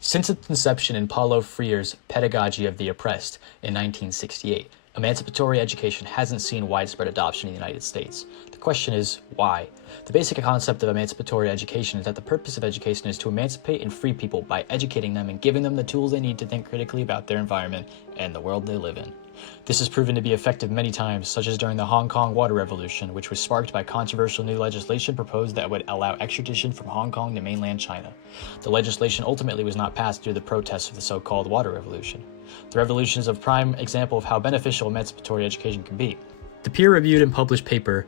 Since its inception in Paulo Freire's Pedagogy of the Oppressed in 1968, emancipatory education hasn't seen widespread adoption in the United States. The question is, why? The basic concept of emancipatory education is that the purpose of education is to emancipate and free people by educating them and giving them the tools they need to think critically about their environment and the world they live in. This has proven to be effective many times, such as during the Hong Kong water revolution, which was sparked by controversial new legislation proposed that would allow extradition from Hong Kong to mainland China. The legislation ultimately was not passed due to the protests of the so-called water revolution. The revolution is a prime example of how beneficial emancipatory education can be. The peer-reviewed and published paper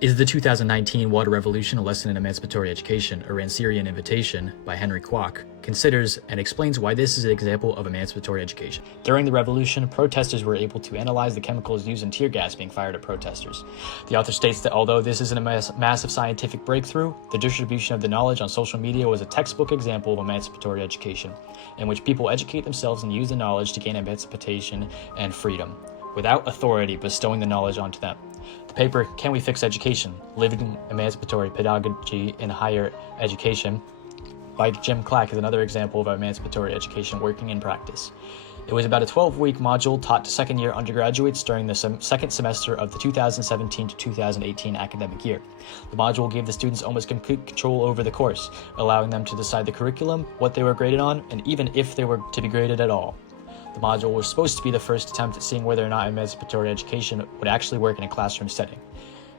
is the 2019 Water Revolution, A Lesson in Emancipatory Education, a Rancièrean invitation by Henry Kwok, considers and explains why this is an example of emancipatory education. During the revolution, protesters were able to analyze the chemicals used in tear gas being fired at protesters. The author states that although this isn't a massive scientific breakthrough, the distribution of the knowledge on social media was a textbook example of emancipatory education, in which people educate themselves and use the knowledge to gain emancipation and freedom, without authority bestowing the knowledge onto them. The paper, Can We Fix Education? Living Emancipatory Pedagogy in Higher Education, by Jim Clack, is another example of emancipatory education working in practice. It was about a 12-week module taught to second-year undergraduates during the second semester of the 2017 to 2018 academic year. The module gave the students almost complete control over the course, allowing them to decide the curriculum, what they were graded on, and even if they were to be graded at all. The module was supposed to be the first attempt at seeing whether or not emancipatory education would actually work in a classroom setting,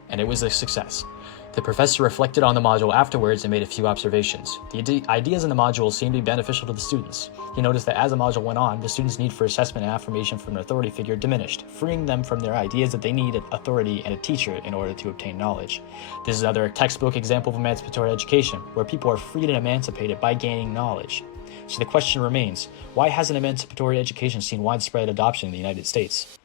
and it was a success. The professor reflected on the module afterwards and made a few observations. The ideas in the module seemed to be beneficial to the students. He noticed that as the module went on, the students' need for assessment and affirmation from an authority figure diminished, freeing them from their ideas that they need an authority and a teacher in order to obtain knowledge. This is another textbook example of emancipatory education, where people are freed and emancipated by gaining knowledge. So the question remains, why hasn't emancipatory education seen widespread adoption in the United States?